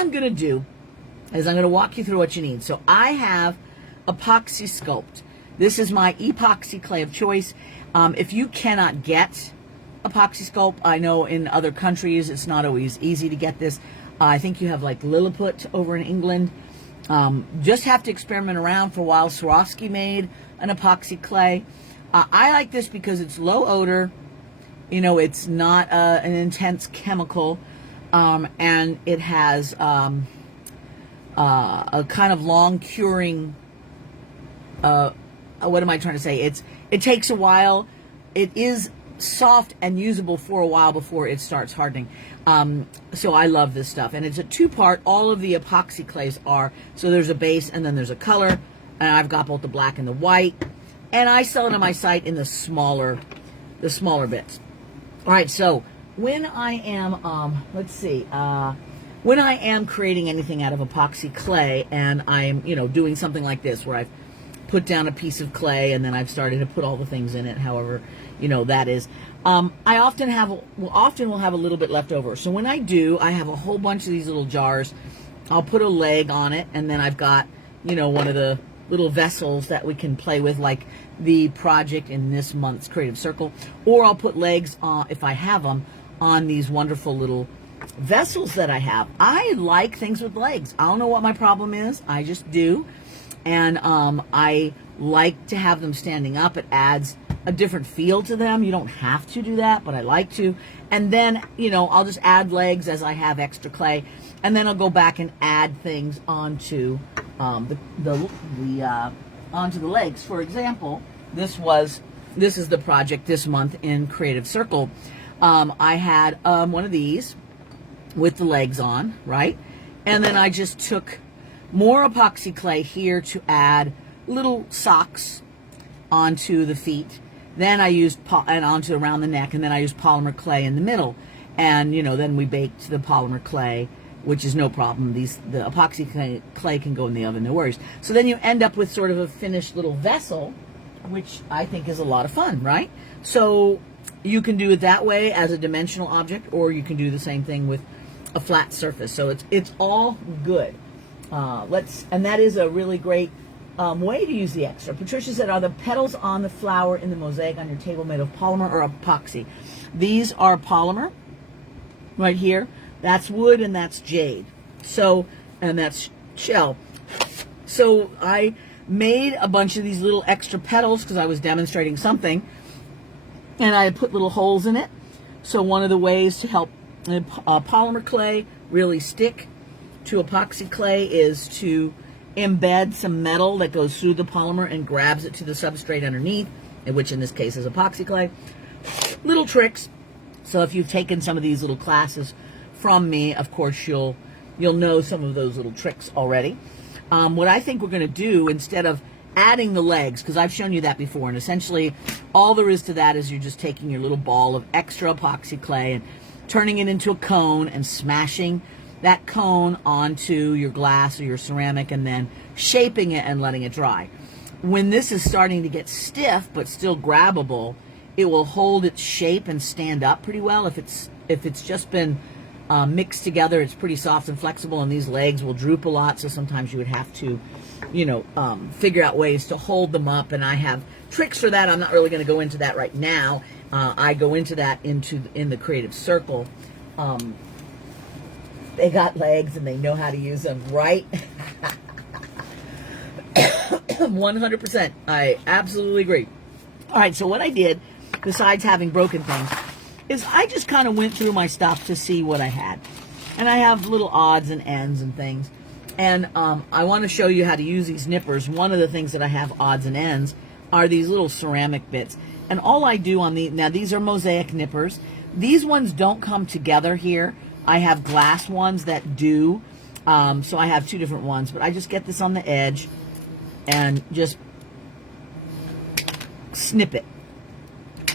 I'm going to do is I'm going to walk you through what you need. So I have ApoxieSculpt. This is my epoxy clay of choice. If you cannot get ApoxieSculpt, I know in other countries it's not always easy to get this. I think you have like Lilliput over in England. Just have to experiment around. For a while, Swarovski made an epoxy clay. I like this because it's low odor. You know, it's not an intense chemical, and it has a kind of long curing. What am I trying to say? It takes a while. It is soft and usable for a while before it starts hardening. So I love this stuff, and it's a two-part. All of the epoxy clays are. So there's a base and then there's a color, and I've got both the black and the white, and I sell it on my site in the smaller bits. All right, so when I am when I am creating anything out of epoxy clay, and I'm doing something like this where I've put down a piece of clay and then I've started to put all the things in it, however that is, I often will have a little bit left over. So when I do, I have a whole bunch of these little jars. I'll put a leg on it, and then I've got one of the little vessels that we can play with, like the project in this month's Creative Circle, or I'll put legs on, if I have them, on these wonderful little vessels that I have. I like things with legs. I don't know what my problem is. I just do. And I like to have them standing up. It adds a different feel to them. You don't have to do that, but I like to. And then, I'll just add legs as I have extra clay. And then I'll go back and add things onto onto the legs. For example, this is the project this month in Creative Circle. I had one of these with the legs on, right? And then I just took more epoxy clay here to add little socks onto the feet. Then I used and onto around the neck, and then I used polymer clay in the middle. And then we baked the polymer clay, which is no problem. The epoxy clay can go in the oven, no worries. So then you end up with sort of a finished little vessel, which I think is a lot of fun, right? So you can do it that way as a dimensional object, or you can do the same thing with a flat surface. So it's all good. And that is a really great way to use the extra. Patricia said, are the petals on the flower in the mosaic on your table made of polymer or epoxy? These are polymer right here. That's wood and that's jade. So, and that's shell. So I made a bunch of these little extra petals because I was demonstrating something, and I put little holes in it. So one of the ways to help polymer clay really stick to epoxy clay is to embed some metal that goes through the polymer and grabs it to the substrate underneath, which in this case is epoxy clay. Little tricks. So if you've taken some of these little classes from me, of course you'll know some of those little tricks already. What I think we're going to do, instead of adding the legs, because I've shown you that before, and essentially all there is to that is you're just taking your little ball of extra epoxy clay and turning it into a cone and smashing that cone onto your glass or your ceramic, and then shaping it and letting it dry. When this is starting to get stiff but still grabbable, it will hold its shape and stand up pretty well. If it's just been mixed together, it's pretty soft and flexible, and these legs will droop a lot, so sometimes you would have to figure out ways to hold them up, and I have tricks for that. I'm not really going to go into that right now. I go into that in the Creative Circle. They got legs and they know how to use them, right? 100%. I absolutely agree. All right, so what I did, besides having broken things, is I just kind of went through my stuff to see what I had. And I have little odds and ends and things. And I want to show you how to use these nippers. One of the things that I have odds and ends are these little ceramic bits. And all I do on now these are mosaic nippers. These ones don't come together here. I have glass ones that do. So I have two different ones. But I just get this on the edge and just snip it.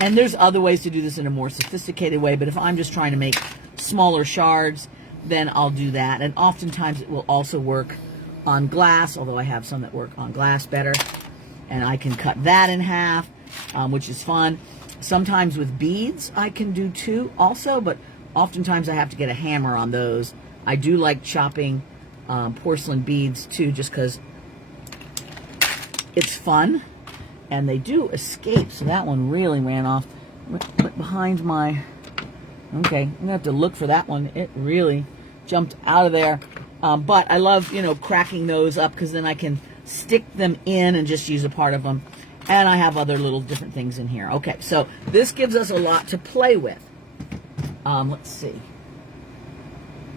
And there's other ways to do this in a more sophisticated way, but if I'm just trying to make smaller shards, then I'll do that. And oftentimes it will also work on glass, although I have some that work on glass better. And I can cut that in half, which is fun. Sometimes with beads I can do too also, but oftentimes I have to get a hammer on those. I do like chopping porcelain beads too, just because it's fun, and they do escape. So that one really ran off. Went behind my, okay, I'm gonna have to look for that one. It really jumped out of there. But I love, you know, cracking those up, because then I can stick them in and just use a part of them. And I have other little different things in here. Okay, so this gives us a lot to play with. Let's see.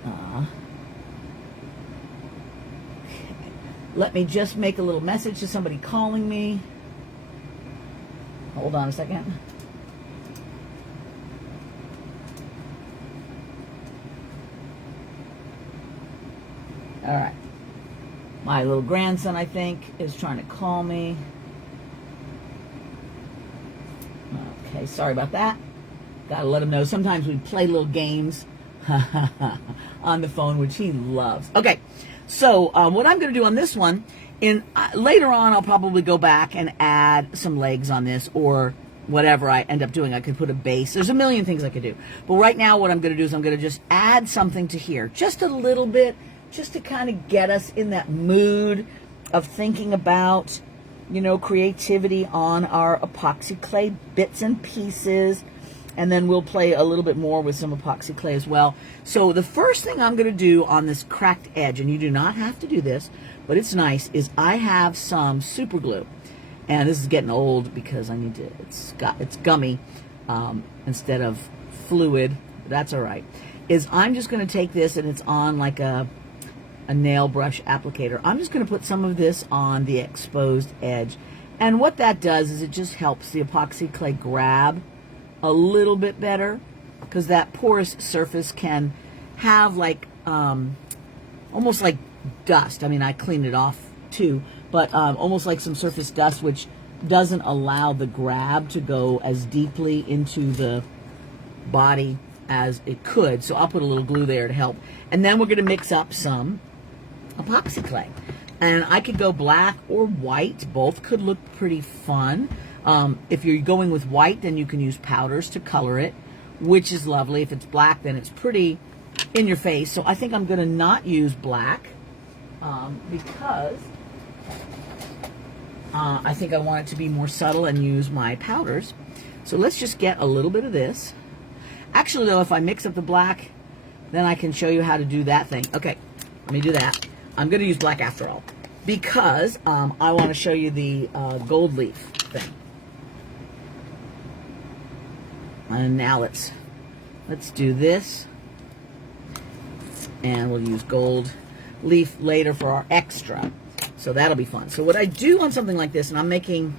Okay. Let me just make a little message to somebody calling me. Hold on a second. All right. My little grandson, I think, is trying to call me. Okay, sorry about that. Gotta let him know. Sometimes we play little games on the phone, which he loves. Okay, so what I'm going to do on this one, later on, I'll probably go back and add some legs on this, or whatever I end up doing. I could put a base. There's a million things I could do. But right now, what I'm going to do is I'm going to just add something to here, just a little bit, just to kind of get us in that mood of thinking about, you know, creativity on our epoxy clay bits and pieces. And then we'll play a little bit more with some epoxy clay as well. So the first thing I'm going to do on this cracked edge, and you do not have to do this, but it's nice, is I have some super glue. And this is getting old because I need to, it's gummy instead of fluid. That's all right. I'm just going to take this, and it's on like a nail brush applicator. I'm just going to put some of this on the exposed edge. And what that does is it just helps the epoxy clay grab a little bit better, because that porous surface can have like almost like dust. I mean, I cleaned it off too, but almost like some surface dust, which doesn't allow the grab to go as deeply into the body as it could. So I'll put a little glue there to help. And then we're going to mix up some epoxy clay. And I could go black or white. Both could look pretty fun. If you're going with white, then you can use powders to color it, which is lovely. If it's black, then it's pretty in your face. So I think I'm going to not use black because I think I want it to be more subtle and use my powders. So let's just get a little bit of this. Actually, though, if I mix up the black, then I can show you how to do that thing. Okay, let me do that. I'm going to use black after all, because I want to show you the gold leaf thing. And now let's do this, and we'll use gold leaf later for our extra. So that'll be fun. So what I do on something like this, and I'm making,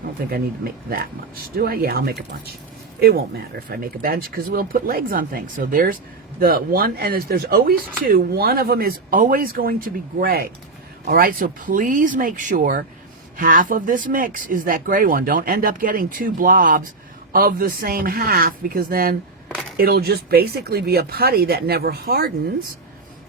I don't think I need to make that much. Do I? Yeah, I'll make a bunch. It won't matter if I make a bunch, because we'll put legs on things. So there's the one, and there's always two. One of them is always going to be gray. All right, so please make sure half of this mix is that gray one. Don't end up getting two blobs of the same half, because then it'll just basically be a putty that never hardens,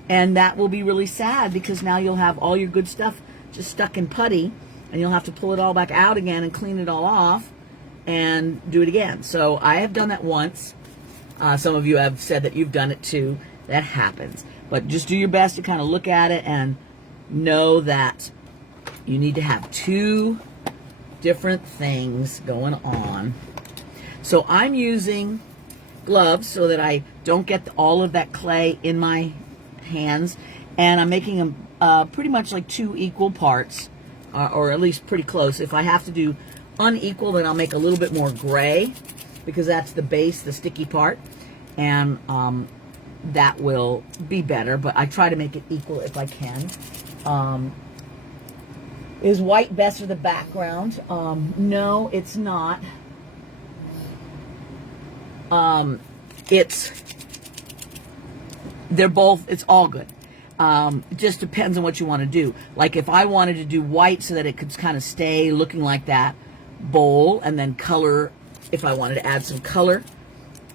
and that will be really sad, because now you'll have all your good stuff just stuck in putty, and you'll have to pull it all back out again and clean it all off and do it again. So I have done that once. Some of you have said that you've done it too. That happens. But just do your best to kind of look at it and know that you need to have two different things going on. So I'm using gloves so that I don't get all of that clay in my hands. And I'm making them pretty much like two equal parts, or at least pretty close. If I have to do unequal, then I'll make a little bit more gray, because that's the base, the sticky part, and that will be better, but I try to make it equal if I can. Is white best for the background? No, it's not. They're both, it's all good. It just depends on what you want to do. Like if I wanted to do white so that it could kind of stay looking like that bowl, and then color, if I wanted to add some color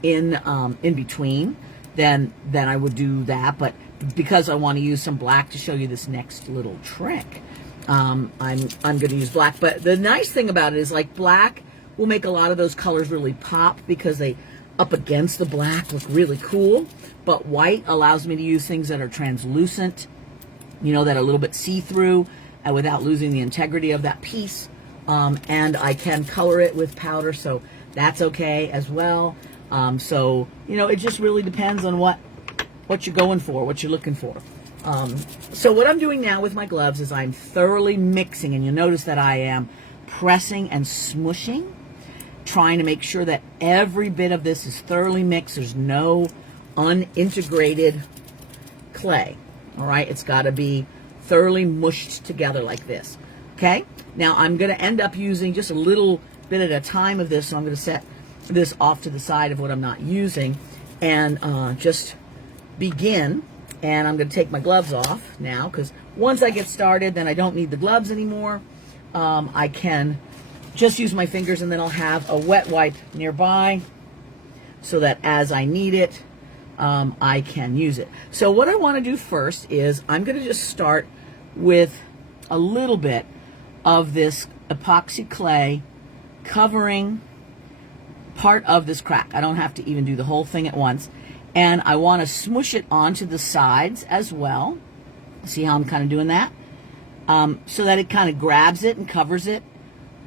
in between, then I would do that. But because I want to use some black to show you this next little trick, I'm going to use black. But the nice thing about it is, like, black will make a lot of those colors really pop, because they up against the black look really cool, but white allows me to use things that are translucent, you know, that are a little bit see-through without losing the integrity of that piece. And I can color it with powder, so that's okay as well. So, you know, it just really depends on what you're going for, what you're looking for. So what I'm doing now with my gloves is I'm thoroughly mixing, and you'll notice that I am pressing and smushing, trying to make sure that every bit of this is thoroughly mixed. There's no unintegrated clay. All right, it's got to be thoroughly mushed together like this. Okay, now I'm going to end up using just a little bit at a time of this, so I'm going to set this off to the side of what I'm not using and just begin. And I'm going to take my gloves off now, because once I get started, then I don't need the gloves anymore. I can just use my fingers, and then I'll have a wet wipe nearby so that as I need it, I can use it. So what I want to do first is I'm going to just start with a little bit of this epoxy clay covering part of this crack. I don't have to even do the whole thing at once. And I want to smush it onto the sides as well. See how I'm kind of doing that? So that it kind of grabs it and covers it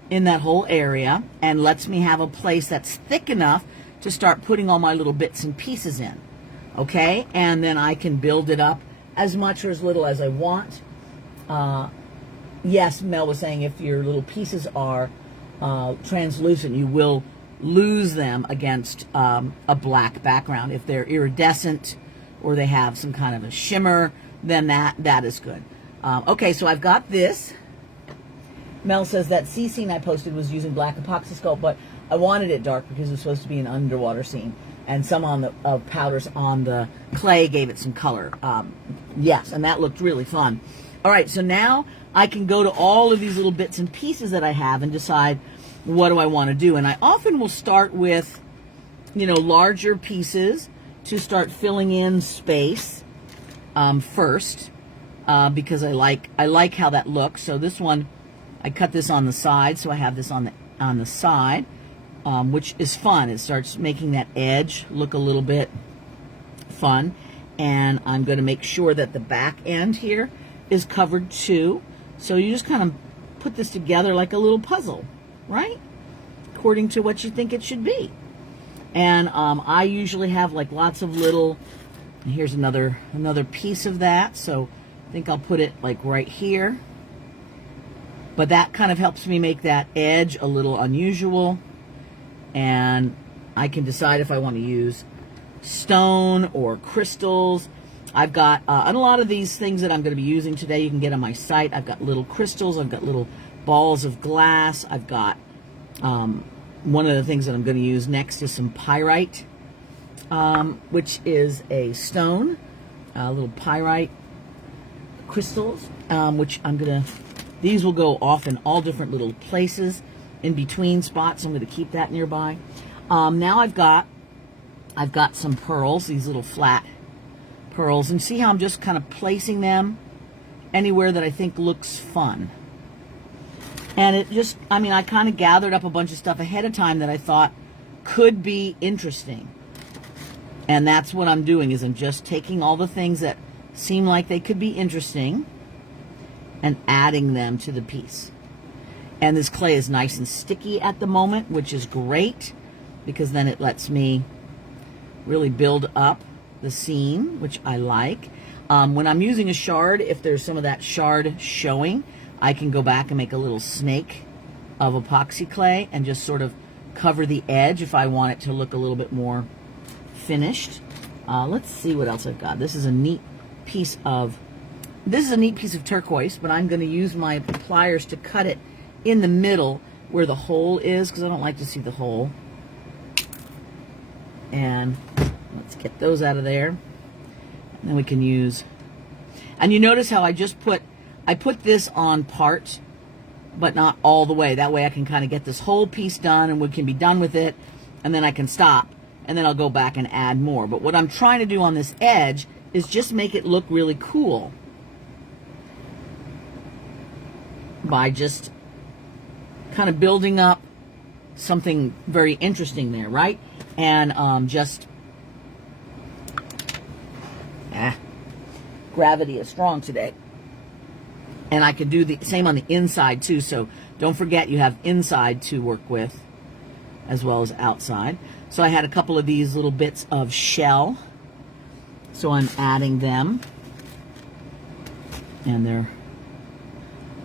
in that whole area and lets me have a place that's thick enough to start putting all my little bits and pieces in. Okay? And then I can build it up as much or as little as I want. Yes, Mel was saying if your little pieces are translucent, you will lose them against a black background. If they're iridescent or they have some kind of a shimmer, then that is good. Okay, so I've got this. Mel says that sea scene I posted was using black ApoxieSculpt, but I wanted it dark because it was supposed to be an underwater scene, and some on the powders on the clay gave it some color. Yes, and that looked really fun. All right, so now I can go to all of these little bits and pieces that I have and decide what do I want to do. And I often will start with, you know, larger pieces to start filling in space first, because I like how that looks. So this one, I cut this on the side, so I have this on the side, which is fun. It starts making that edge look a little bit fun. And I'm going to make sure that the back end here is covered too. So you just kind of put this together like a little puzzle, right? According to what you think it should be. And I usually have like lots of little, here's another piece of that. So I think I'll put it like right here. But that kind of helps me make that edge a little unusual. And I can decide if I want to use stone or crystals. I've got, and a lot of these things that I'm going to be using today, you can get on my site. I've got little crystals. I've got little balls of glass. I've got, one of the things that I'm going to use next is some pyrite, which is a stone, little pyrite crystals, which I'm going to, these will go off in all different little places in between spots. I'm going to keep that nearby. Now I've got some pearls, these little flat pearls, and see how I'm just kind of placing them anywhere that I think looks fun. And it just, I mean, I kind of gathered up a bunch of stuff ahead of time that I thought could be interesting. And that's what I'm doing, is I'm just taking all the things that seem like they could be interesting and adding them to the piece. And this clay is nice and sticky at the moment, which is great, because then it lets me really build up the scene, which I like. When I'm using a shard, if there's some of that shard showing, I can go back and make a little snake of epoxy clay and just sort of cover the edge if I want it to look a little bit more finished. Let's see what else I've got. This is a neat piece of turquoise, but I'm going to use my pliers to cut it in the middle where the hole is, because I don't like to see the hole. And let's get those out of there. And then we can use, and you notice how I put this on part, but not all the way. That way I can kind of get this whole piece done and we can be done with it, and then I can stop, and then I'll go back and add more. But what I'm trying to do on this edge is just make it look really cool by just kind of building up something very interesting there, right? and just gravity is strong today. And I could do the same on the inside too, so don't forget you have inside to work with as well as outside. So I had a couple of these little bits of shell, so I'm adding them, and there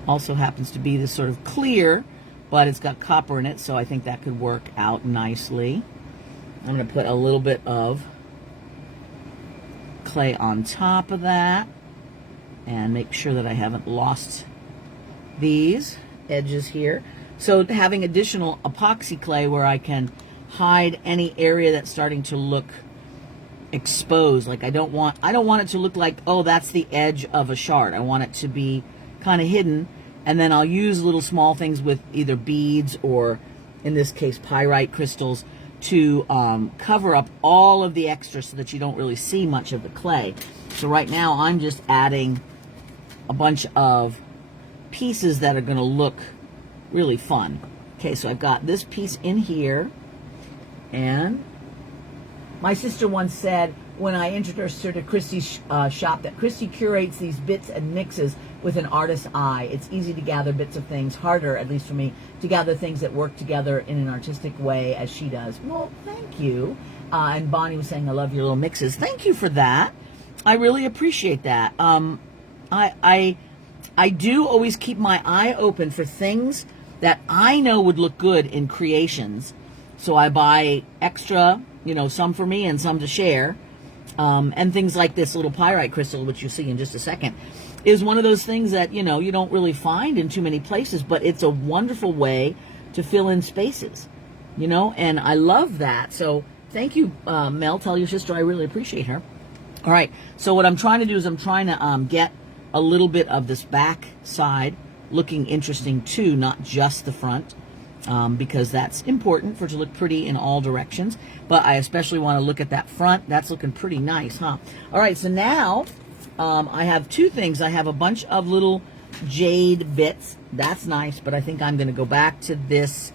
also happens to be this sort of clear, but it's got copper in it, so I think that could work out nicely. I'm going to put a little bit of clay on top of that and make sure that I haven't lost these edges here. So having additional epoxy clay where I can hide any area that's starting to look exposed. Like I don't want it to look like, oh, that's the edge of a shard. I want it to be kind of hidden, and then I'll use little small things with either beads or, in this case, pyrite crystals to cover up all of the extra so that you don't really see much of the clay. So right now I'm just adding a bunch of pieces that are going to look really fun. Okay, so I've got this piece in here, and my sister once said when I introduced her to Christi's shop that Christi curates these bits and mixes with an artist's eye. It's easy to gather bits of things, harder, at least for me, to gather things that work together in an artistic way as she does. Well, thank you. And Bonnie was saying, I love your little mixes. Thank you for that. I really appreciate that. I do always keep my eye open for things that I know would look good in creations. So I buy extra, you know, some for me and some to share. And things like this little pyrite crystal, which you'll see in just a second, is one of those things that, you know, you don't really find in too many places, but it's a wonderful way to fill in spaces, you know, and I love that. So thank you, Mel. Tell your sister I really appreciate her. All right, so what I'm trying to do is I'm trying to get a little bit of this back side looking interesting too, not just the front, because that's important for it to look pretty in all directions. But I especially want to look at that front. That's looking pretty nice, huh? All right, so now I have two things. I have a bunch of little jade bits. That's nice, but I think I'm going to go back to this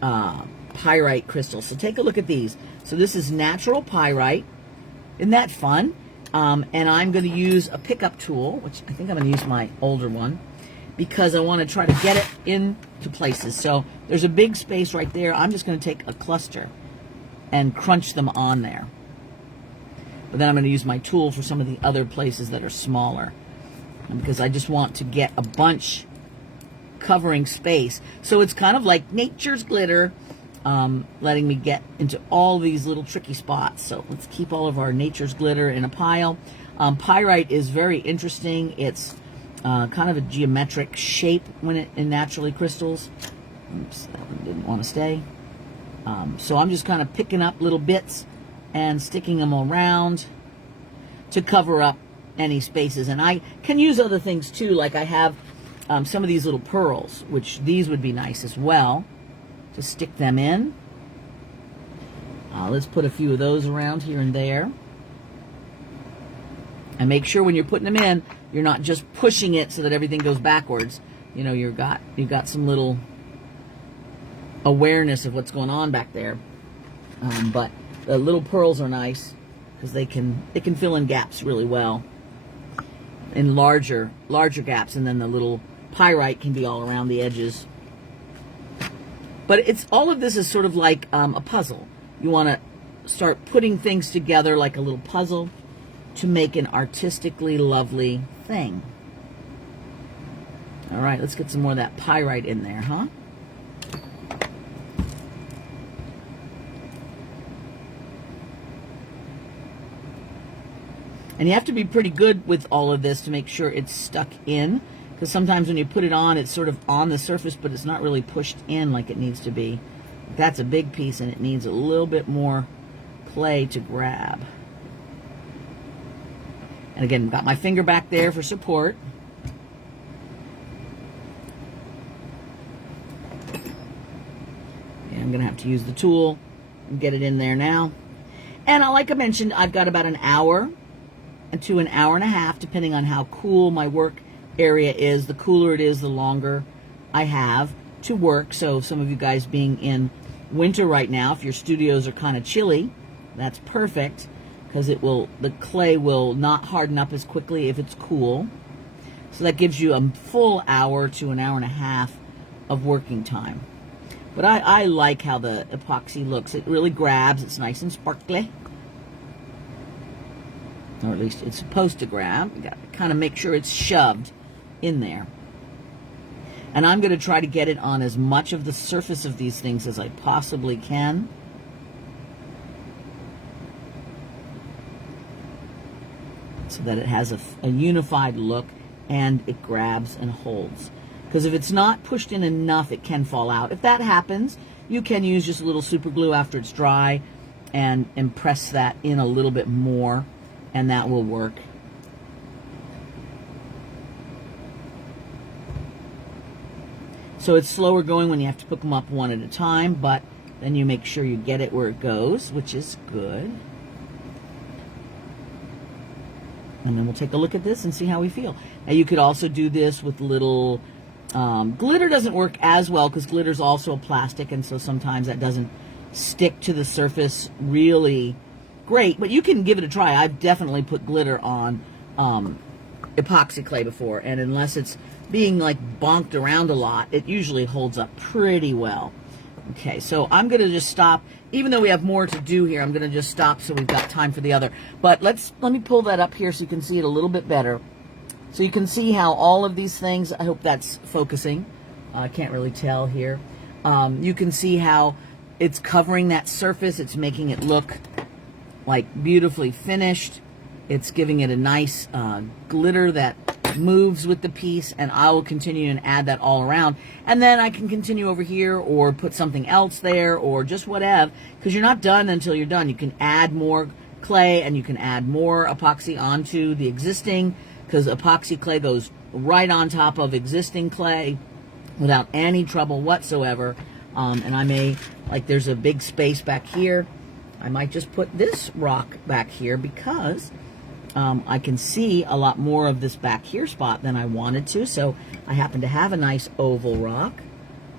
pyrite crystal. So take a look at these. So this is natural pyrite. Isn't that fun? And I'm going to use a pickup tool, which I think I'm going to use my older one, because I want to try to get it into places. So there's a big space right there. I'm just going to take a cluster and crunch them on there. But then I'm going to use my tool for some of the other places that are smaller, because I just want to get a bunch covering space. So it's kind of like nature's glitter, letting me get into all these little tricky spots. So let's keep all of our nature's glitter in a pile. Pyrite is very interesting. It's kind of a geometric shape when it naturally crystals. Oops, that one didn't want to stay. So I'm just kind of picking up little bits and sticking them around to cover up any spaces. And I can use other things too, like I have some of these little pearls, which these would be nice as well to stick them in. Let's put a few of those around here and there. And make sure when you're putting them in, you're not just pushing it so that everything goes backwards. You know, you've got some little awareness of what's going on back there. But the little pearls are nice because they can fill in gaps really well, in larger gaps, and then the little pyrite can be all around the edges. But it's all of this is sort of like a puzzle. You want to start putting things together like a little puzzle to make an artistically lovely thing. All right, let's get some more of that pyrite in there, huh? And you have to be pretty good with all of this to make sure it's stuck in, because sometimes when you put it on, it's sort of on the surface, but it's not really pushed in like it needs to be. That's a big piece, and it needs a little bit more clay to grab. And again, got my finger back there for support. And I'm going to have to use the tool and get it in there now. And like I mentioned, I've got about an hour to an hour and a half, depending on how cool my work area is. The cooler it is, the longer I have to work. So some of you guys being in winter right now, if your studios are kind of chilly, that's perfect, because the clay will not harden up as quickly if it's cool. So that gives you a full hour to an hour and a half of working time. But I like how the epoxy looks. It really grabs. It's nice and sparkly. Or at least it's supposed to grab. You got to kind of make sure it's shoved in there. And I'm going to try to get it on as much of the surface of these things as I possibly can. So that it has a unified look and it grabs and holds. Because if it's not pushed in enough, it can fall out. If that happens, you can use just a little super glue after it's dry and press that in a little bit more, and that will work. So it's slower going when you have to pick them up one at a time, but then you make sure you get it where it goes, which is good. And then we'll take a look at this and see how we feel. Now you could also do this with little, glitter doesn't work as well because glitter is also a plastic, and so sometimes that doesn't stick to the surface really great, but you can give it a try. I've definitely put glitter on epoxy clay before, and unless it's being like bonked around a lot, it usually holds up pretty well. Okay, so I'm going to just stop. Even though we have more to do here, I'm going to just stop so we've got time for the other. But let me pull that up here so you can see it a little bit better. So you can see how all of these things, I hope that's focusing. I can't really tell here. You can see how it's covering that surface. It's making it look like beautifully finished. It's giving it a nice glitter that moves with the piece, and I will continue and add that all around, and then I can continue over here or put something else there or just whatever, because you're not done until you're done. You can add more clay and you can add more epoxy onto the existing, because epoxy clay goes right on top of existing clay without any trouble whatsoever. And I may, like there's a big space back here, I might just put this rock back here because I can see a lot more of this back here spot than I wanted to. So I happen to have a nice oval rock.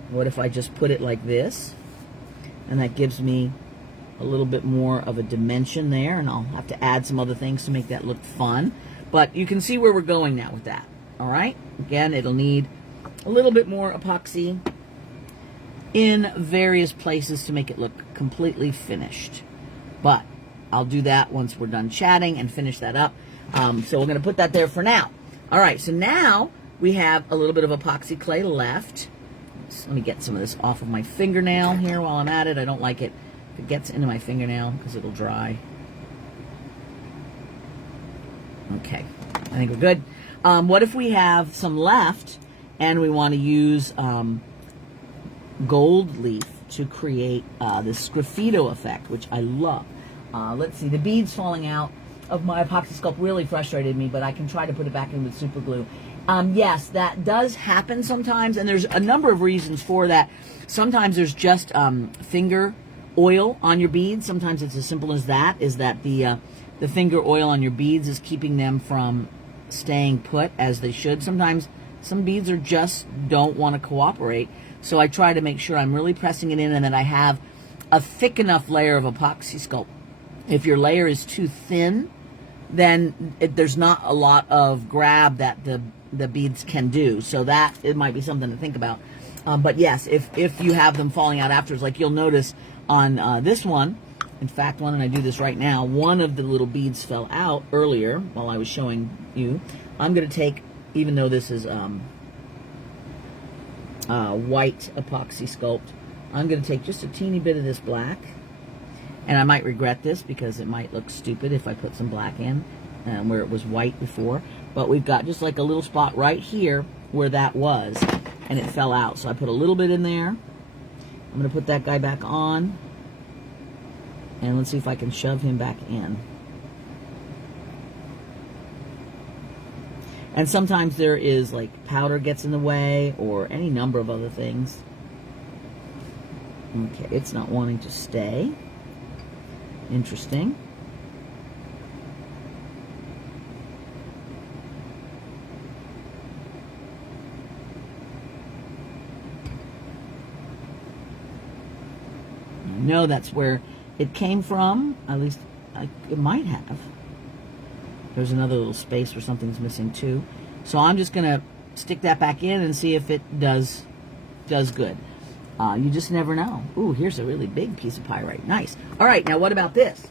What if I just put it like this? And that gives me a little bit more of a dimension there, and I'll have to add some other things to make that look fun. But you can see where we're going now with that. All right? Again, it'll need a little bit more epoxy in various places to make it look completely finished. But I'll do that once we're done chatting and finish that up. So we're going to put that there for now. All right, so now we have a little bit of epoxy clay left. So let me get some of this off of my fingernail here while I'm at it. I don't like it if it gets into my fingernail because it'll dry. Okay, I think we're good. What if we have some left and we want to use gold leaf to create this sgraffito effect, which I love. Let's see, the beads falling out of my ApoxieSculpt really frustrated me, but I can try to put it back in with super glue. Yes, that does happen sometimes, and there's a number of reasons for that. Sometimes there's just finger oil on your beads. Sometimes it's as simple as that, is that the finger oil on your beads is keeping them from staying put as they should. Sometimes some beads are just don't want to cooperate, so I try to make sure I'm really pressing it in and that I have a thick enough layer of ApoxieSculpt. If your layer is too thin, then there's not a lot of grab that the beads can do. So that, it might be something to think about. But yes, if you have them falling out afterwards, like you'll notice on this one, in fact, why don't I do this right now? One of the little beads fell out earlier while I was showing you. I'm going to take, even though this is white ApoxieSculpt, I'm going to take just a teeny bit of this black. And I might regret this because it might look stupid if I put some black in where it was white before. But we've got just like a little spot right here where that was, and it fell out. So I put a little bit in there. I'm going to put that guy back on. And let's see if I can shove him back in. And sometimes there is like powder gets in the way or any number of other things. Okay, it's not wanting to stay. Interesting. know that's where it came from. At least it might have. There's another little space where something's missing too. So I'm just going to stick that back in and see if it does good. You just never know. Ooh, here's a really big piece of pyrite. Nice. All right, now what about this?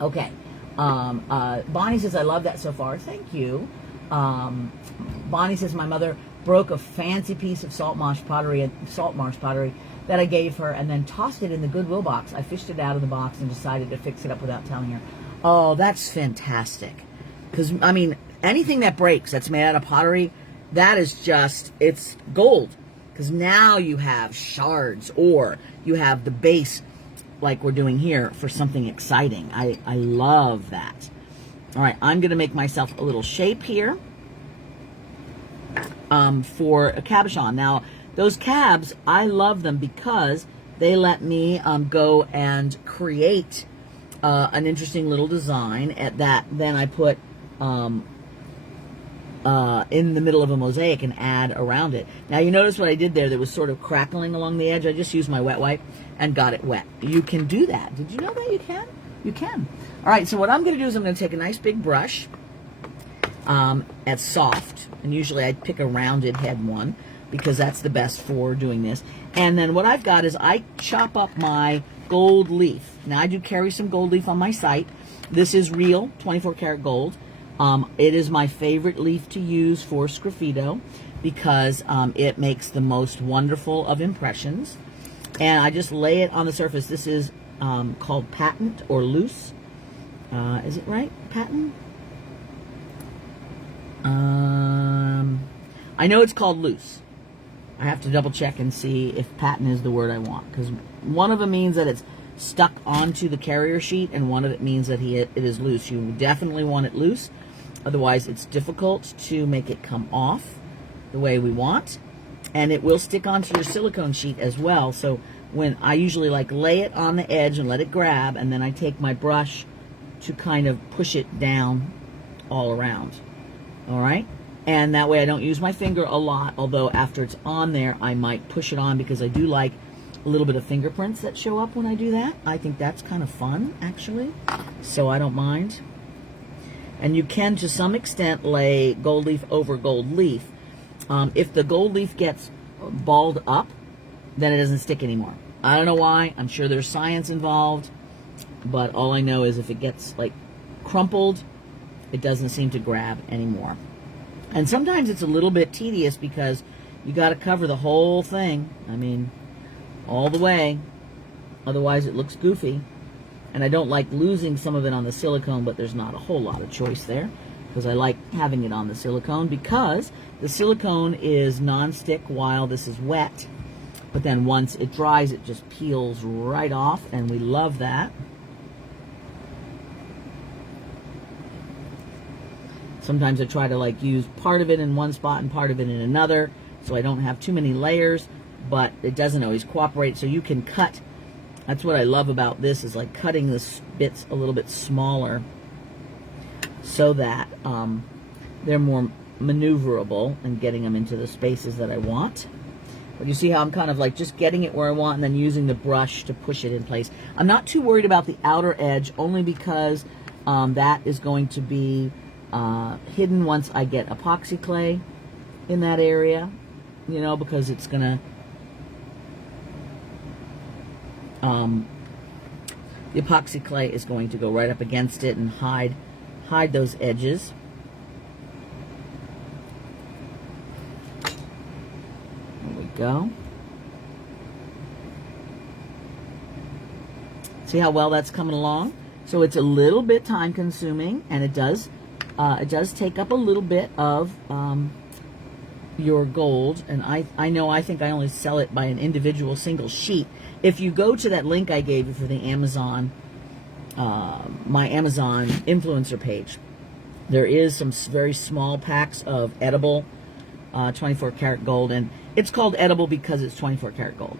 Okay. Bonnie says, I love that so far. Thank you. Bonnie says, my mother broke a fancy piece of salt marsh pottery that I gave her and then tossed it in the Goodwill box. I fished it out of the box and decided to fix it up without telling her. Oh, that's fantastic. Because, I mean, anything that breaks that's made out of pottery, that is just, it's gold. Because now you have shards, or you have the base like we're doing here for something exciting. I love that. All right, I'm going to make myself a little shape here for a cabochon. Now, those cabs, I love them because they let me go and create an interesting little design at that. Then I put in the middle of a mosaic and add around it. Now you notice what I did there that was sort of crackling along the edge. I just used my wet wipe and got it wet. You can do that. Did you know that you can? You can. All right, so what I'm going to do is I'm going to take a nice big brush at soft, and usually I pick a rounded head one because that's the best for doing this. And then what I've got is I chop up my gold leaf. Now I do carry some gold leaf on my site. This is real 24 karat gold. It is my favorite leaf to use for sgraffito because it makes the most wonderful of impressions. And I just lay it on the surface. This is called patent or loose. Is it right? Patent? I know it's called loose. I have to double check and see if patent is the word I want, because one of them means that it's stuck onto the carrier sheet and one of it means that it is loose. You definitely want it loose. Otherwise, it's difficult to make it come off the way we want. And it will stick onto your silicone sheet as well. So when I usually like lay it on the edge and let it grab, and then I take my brush to kind of push it down all around. All right? And that way I don't use my finger a lot, although after it's on there, I might push it on because I do like a little bit of fingerprints that show up when I do that. I think that's kind of fun, actually. So I don't mind. And you can, to some extent, lay gold leaf over gold leaf. If the gold leaf gets balled up, then it doesn't stick anymore. I don't know why. I'm sure there's science involved. But all I know is if it gets, like, crumpled, it doesn't seem to grab anymore. And sometimes it's a little bit tedious because you got to cover the whole thing. I mean, all the way. Otherwise, it looks goofy. And I don't like losing some of it on the silicone, but there's not a whole lot of choice there because I like having it on the silicone because the silicone is non-stick while this is wet. But then once it dries, it just peels right off, and we love that. Sometimes I try to like use part of it in one spot and part of it in another so I don't have too many layers, but it doesn't always cooperate. So you can cut. That's what I love about this, is like cutting the bits a little bit smaller so that they're more maneuverable and getting them into the spaces that I want. But you see how I'm kind of like just getting it where I want and then using the brush to push it in place. I'm not too worried about the outer edge, only because that is going to be hidden once I get epoxy clay in that area, you know, because it's gonna the epoxy clay is going to go right up against it and hide those edges. There we go. See how well that's coming along? So it's a little bit time consuming, and it does take up a little bit of your gold. And I think I only sell it by an individual single sheet. If you go to that link I gave you for the Amazon, my Amazon influencer page, there is some very small packs of edible 24 karat gold, and it's called edible because it's 24 karat gold.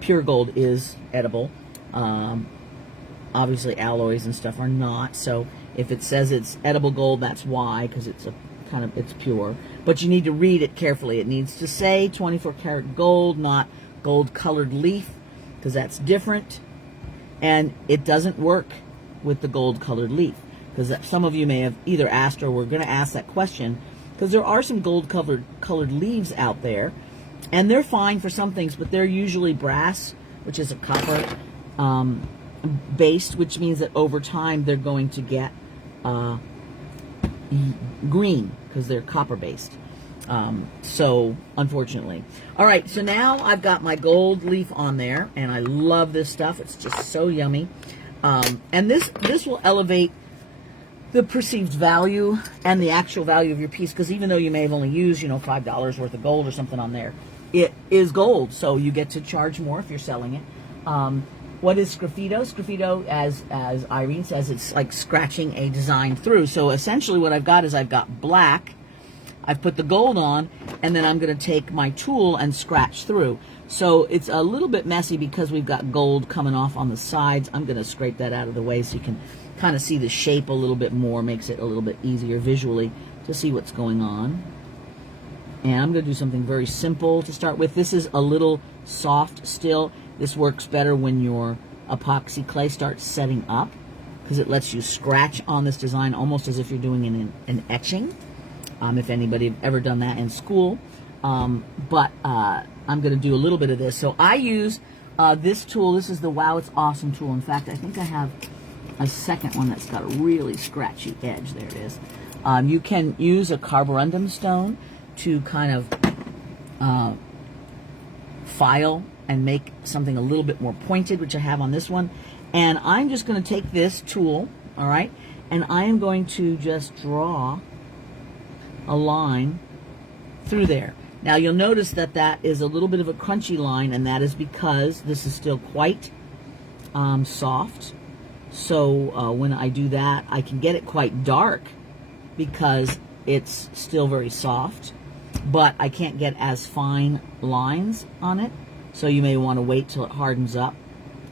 Pure gold is edible. Obviously alloys and stuff are not, so if it says it's edible gold, that's why, because it's it's pure. But you need to read it carefully. It needs to say 24 karat gold, not gold colored leaf. because that's different, and it doesn't work with the gold colored leaf, because some of you may have either asked or were going to ask that question, because there are some gold colored leaves out there, and they're fine for some things, but they're usually brass, which is a copper based, which means that over time they're going to get green because they're copper based. So unfortunately. All right, so now I've got my gold leaf on there, and I love this stuff. It's just so yummy. And this will elevate the perceived value and the actual value of your piece, because even though you may have only used, you know, $5 worth of gold or something on there, it is gold, so you get to charge more if you're selling it. What is sgraffito? Sgraffito, as Irene says, it's like scratching a design through. So essentially what I've got is I've got black, I've put the gold on, and then I'm going to take my tool and scratch through. So it's a little bit messy because we've got gold coming off on the sides. I'm going to scrape that out of the way so you can kind of see the shape a little bit more, makes it a little bit easier visually to see what's going on. And I'm going to do something very simple to start with. This is a little soft still. This works better when your epoxy clay starts setting up, because it lets you scratch on this design almost as if you're doing an etching, if anybody ever done that in school. But I'm going to do a little bit of this. So I use this tool. This is the Wow It's Awesome tool. In fact, I think I have a second one that's got a really scratchy edge. There it is. You can use a carborundum stone to kind of file and make something a little bit more pointed, which I have on this one. And I'm just going to take this tool, all right, and I am going to just draw a line through there. Now you'll notice that that is a little bit of a crunchy line, and that is because this is still quite soft. So when I do that, I can get it quite dark because it's still very soft, but I can't get as fine lines on it. So you may want to wait till it hardens up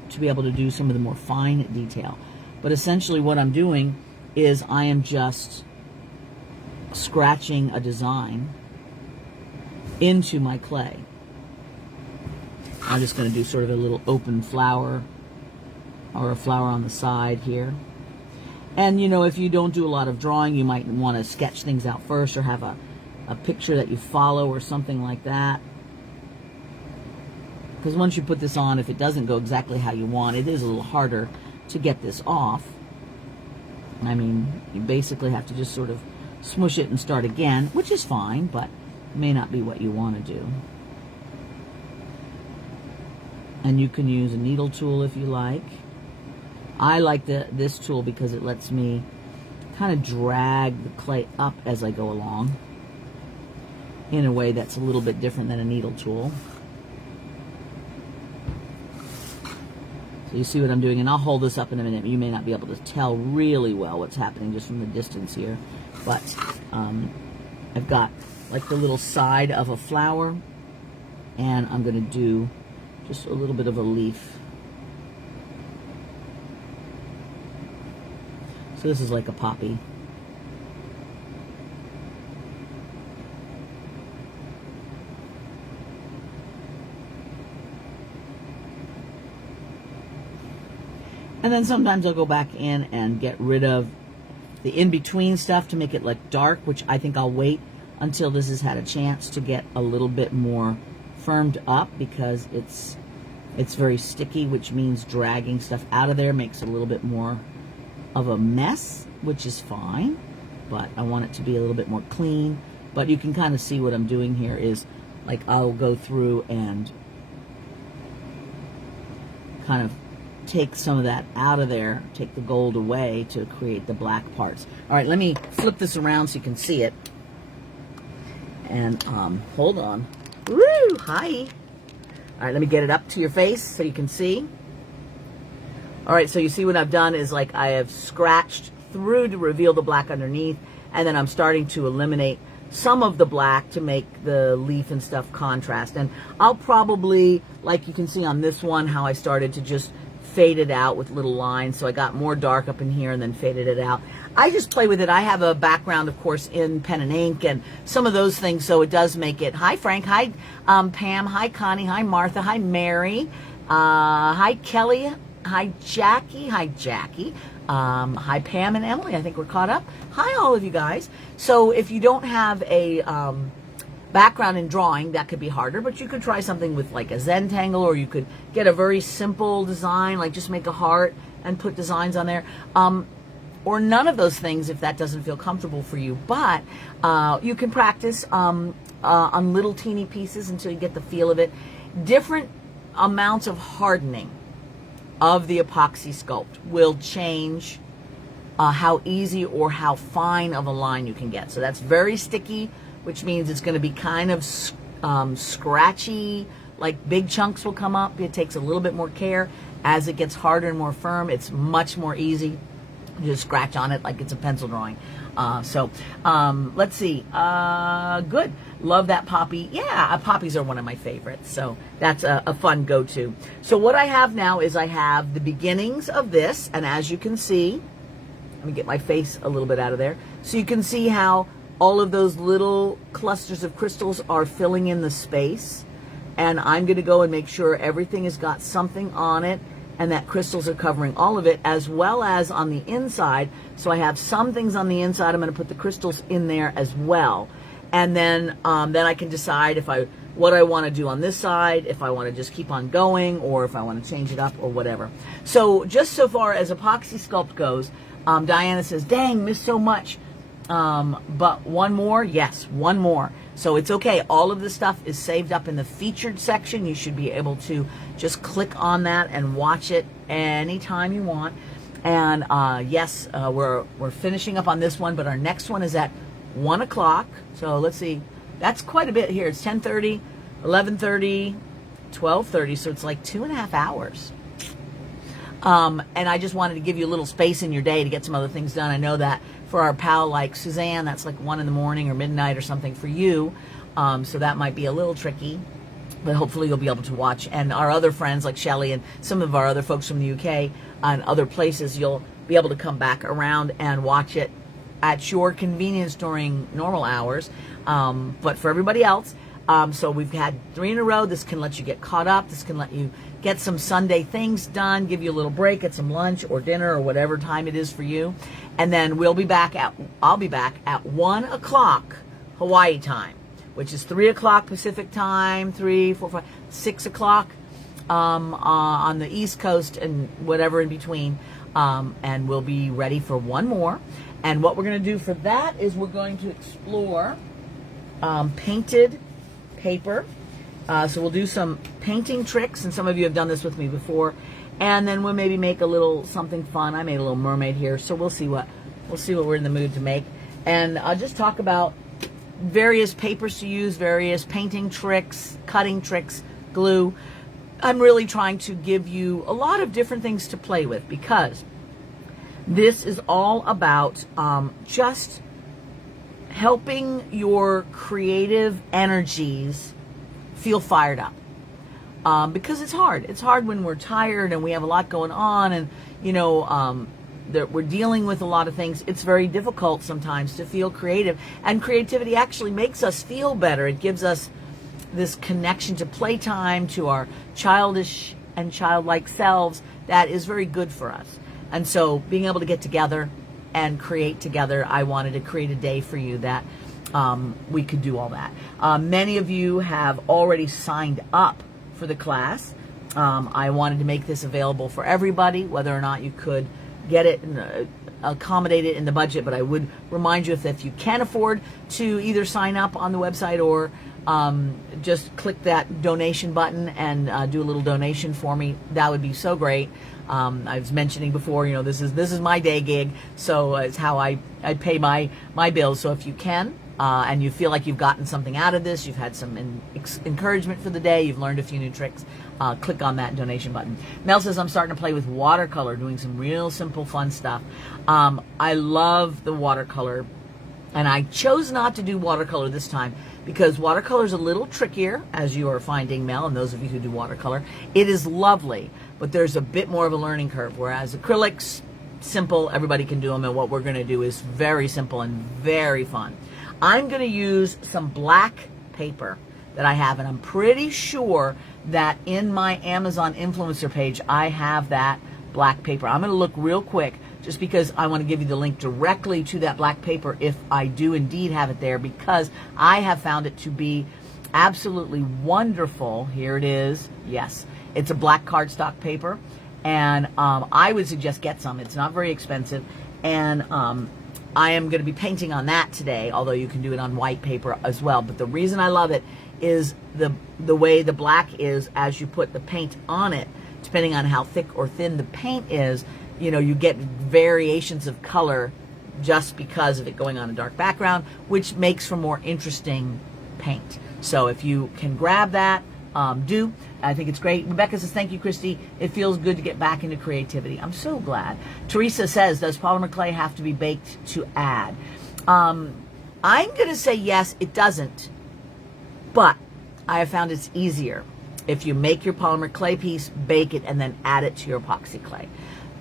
to be able to do some of the more fine detail. But essentially what I'm doing is I am just scratching a design into my clay. I'm just going to do sort of a little open flower or a flower on the side here. And you know, if you don't do a lot of drawing, you might want to sketch things out first, or have a picture that you follow or something like that. Because once you put this on, if it doesn't go exactly how you want, it is a little harder to get this off. I mean, you basically have to just sort of smush it and start again, which is fine, but may not be what you want to do. And you can use a needle tool if you like. I like this tool because it lets me kind of drag the clay up as I go along in a way that's a little bit different than a needle tool. So you see what I'm doing, and I'll hold this up in a minute. You may not be able to tell really well what's happening just from the distance here, but I've got like the little side of a flower, and I'm going to do just a little bit of a leaf. So this is like a poppy. And then sometimes I'll go back in and get rid of the in-between stuff to make it look dark, which I think I'll wait until this has had a chance to get a little bit more firmed up, because it's very sticky, which means dragging stuff out of there makes it a little bit more of a mess, which is fine, but I want it to be a little bit more clean. But you can kind of see what I'm doing here is, like, I'll go through and kind of take some of that out of there, take the gold away to create the black parts. All right, let me flip this around so you can see it. And hold on. Woo, hi. All right, let me get it up to your face so you can see. All right, so you see what I've done is, like, I have scratched through to reveal the black underneath, and then I'm starting to eliminate some of the black to make the leaf and stuff contrast. And I'll probably, like you can see on this one, how I started to just fade it out with little lines. So I got more dark up in here and then faded it out. I just play with it. I have a background, of course, in pen and ink and some of those things, so it does make it. Hi, Frank. Hi, Pam. Hi, Connie. Hi, Martha. Hi, Mary. Hi, Kelly. Hi, Jackie. Hi, Jackie. Hi, Pam and Emily. I think we're caught up. Hi, all of you guys. So if you don't have a background in drawing, that could be harder, but you could try something with like a Zentangle, or you could get a very simple design, like just make a heart and put designs on there. Or none of those things if that doesn't feel comfortable for you. But you can practice on little teeny pieces until you get the feel of it. Different amounts of hardening of the ApoxieSculpt will change how easy or how fine of a line you can get. So that's very sticky, which means it's going to be kind of scratchy, like big chunks will come up. It takes a little bit more care. As it gets harder and more firm, it's much more easy. You just scratch on it like it's a pencil drawing. Let's see. Good. Love that poppy. Yeah, poppies are one of my favorites. So that's a fun go-to. So what I have now is I have the beginnings of this. And as you can see, let me get my face a little bit out of there. So you can see how all of those little clusters of crystals are filling in the space. And I'm going to go and make sure everything has got something on it, and that crystals are covering all of it, as well as on the inside. So I have some things on the inside. I'm going to put the crystals in there as well. And then I can decide what I want to do on this side, if I want to just keep on going, or if I want to change it up or whatever. So just so far as ApoxieSculpt goes, Diana says, dang, missed so much. But one more? Yes, one more. So it's okay. All of the stuff is saved up in the featured section. You should be able to just click on that and watch it anytime you want. And yes, we're finishing up on this one, but our next one is at 1 o'clock. So let's see. That's quite a bit here. It's 10:30, 11:30, 12:30. So it's like 2.5 hours. And I just wanted to give you a little space in your day to get some other things done. I know that for our pal like Suzanne, that's like 1 in the morning or midnight or something for you. So that might be a little tricky, but hopefully you'll be able to watch. And our other friends like Shelly and some of our other folks from the UK and other places, you'll be able to come back around and watch it at your convenience during normal hours. But for everybody else, so we've had 3 in a row. This can let you get caught up. This can let you get some Sunday things done, give you a little break at some lunch or dinner or whatever time it is for you. And then I'll be back at 1 o'clock Hawaii time, which is 3 o'clock Pacific time, 3, 4, 5, 6 o'clock on the East Coast and whatever in between. And we'll be ready for one more. And what we're going to do for that is we're going to explore painted paper. So we'll do some painting tricks, and some of you have done this with me before. And then we'll maybe make a little something fun. I made a little mermaid here, so we'll see what we're in the mood to make. And I'll just talk about various papers to use, various painting tricks, cutting tricks, glue. I'm really trying to give you a lot of different things to play with, because this is all about just helping your creative energies feel fired up. Because it's hard. It's hard when we're tired and we have a lot going on, and we're dealing with a lot of things. It's very difficult sometimes to feel creative, and creativity actually makes us feel better. It gives us this connection to playtime, to our childish and childlike selves, that is very good for us. And so being able to get together and create together, I wanted to create a day for you that we could do all that. Many of you have already signed up for the class. I wanted to make this available for everybody, whether or not you could get it and accommodate it in the budget. But I would remind you, if you can afford to either sign up on the website or just click that donation button and do a little donation for me, that would be so great. I was mentioning before, this is my day gig, so it's how I pay my bills. So if you can, and you feel like you've gotten something out of this, you've had some encouragement for the day, you've learned a few new tricks, click on that donation button. Mel says, I'm starting to play with watercolor, doing some real simple fun stuff. I love the watercolor, and I chose not to do watercolor this time because watercolor is a little trickier, as you are finding, Mel, and those of you who do watercolor. It is lovely, but there's a bit more of a learning curve, whereas acrylics, simple, everybody can do them, and what we're going to do is very simple and very fun. I'm going to use some black paper. that I have, and I'm pretty sure that in my Amazon influencer page, I have that black paper. I'm going to look real quick just because I want to give you the link directly to that black paper if I do indeed have it there, because I have found it to be absolutely wonderful. Here it is. Yes, it's a black cardstock paper, and I would suggest get some. It's not very expensive, and I am going to be painting on that today, although you can do it on white paper as well. But the reason I love it is the way the black is as you put the paint on it. Depending on how thick or thin the paint is, you know, you get variations of color just because of it going on a dark background, which makes for more interesting paint. So if you can grab that, do. I think it's great. Rebecca says, thank you, Christy. It feels good to get back into creativity. I'm so glad. Teresa says, does polymer clay have to be baked to add? I'm going to say yes, it doesn't. But I have found it's easier if you make your polymer clay piece, bake it, and then add it to your epoxy clay.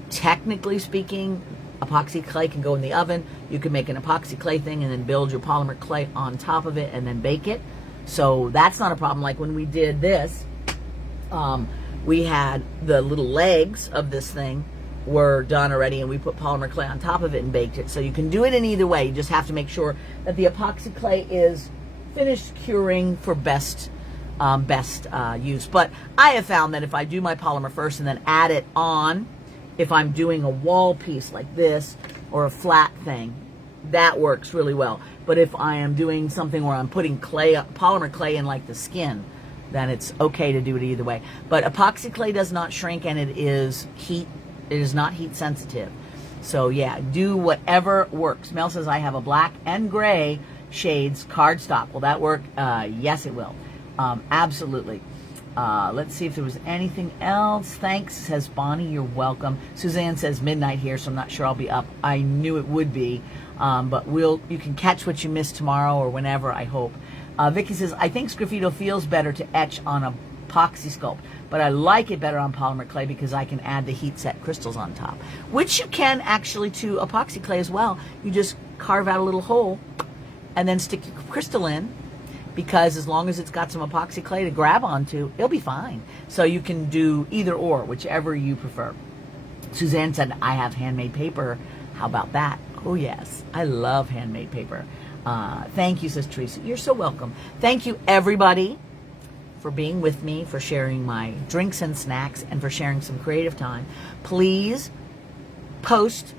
Technically speaking, epoxy clay can go in the oven. You can make an epoxy clay thing and then build your polymer clay on top of it and then bake it. So that's not a problem. Like when we did this, we had the little legs of this thing were done already, and we put polymer clay on top of it and baked it. So you can do it in either way. You just have to make sure that the epoxy clay is finished curing for best use. But I have found that if I do my polymer first and then add it on, if I'm doing a wall piece like this or a flat thing, that works really well. But if I am doing something where I'm putting clay, polymer clay in like the skin, then it's okay to do it either way. But epoxy clay does not shrink, and it is not heat sensitive. So yeah, do whatever works. Mel says, I have a black and gray shades cardstock. Will that work? Yes, it will. Absolutely. Let's see if there was anything else. Thanks, says Bonnie. You're welcome. Suzanne says midnight here, so I'm not sure I'll be up. I knew it would be, but you can catch what you missed tomorrow or whenever, I hope. Vicky says, I think Sgraffito feels better to etch on ApoxieSculpt, but I like it better on polymer clay because I can add the heat set crystals on top, which you can actually to epoxy clay as well. You just carve out a little hole and then stick your crystal in, because as long as it's got some epoxy clay to grab onto, it'll be fine. So you can do either or, whichever you prefer. Suzanne said, I have handmade paper. How about that? Oh yes, I love handmade paper. Thank you, says Teresa. You're so welcome. Thank you, everybody, for being with me, for sharing my drinks and snacks, and for sharing some creative time. Please post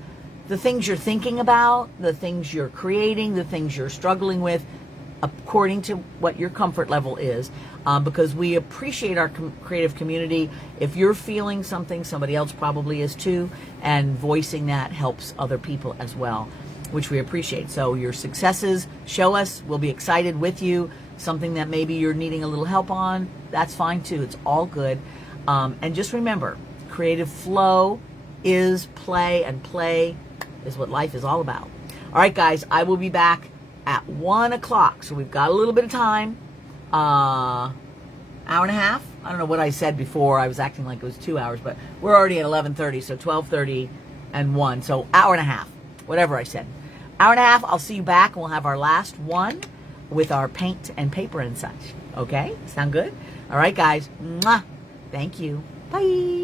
the things you're thinking about, the things you're creating, the things you're struggling with, according to what your comfort level is, because we appreciate our creative community. If you're feeling something, somebody else probably is too, and voicing that helps other people as well, which we appreciate. So your successes, show us. We'll be excited with you. Something that maybe you're needing a little help on, that's fine too. It's all good. And just remember, creative flow is play, and play is what life is all about. All right, guys, I will be back at 1 o'clock. So we've got a little bit of time. Hour and a half. I don't know what I said before. I was acting like it was 2 hours, but we're already at 11:30, so 12:30 and 1. So hour and a half, whatever I said. Hour and a half, I'll see you back, and we'll have our last one with our paint and paper and such. Okay? Sound good? All right, guys. Mwah. Thank you. Bye.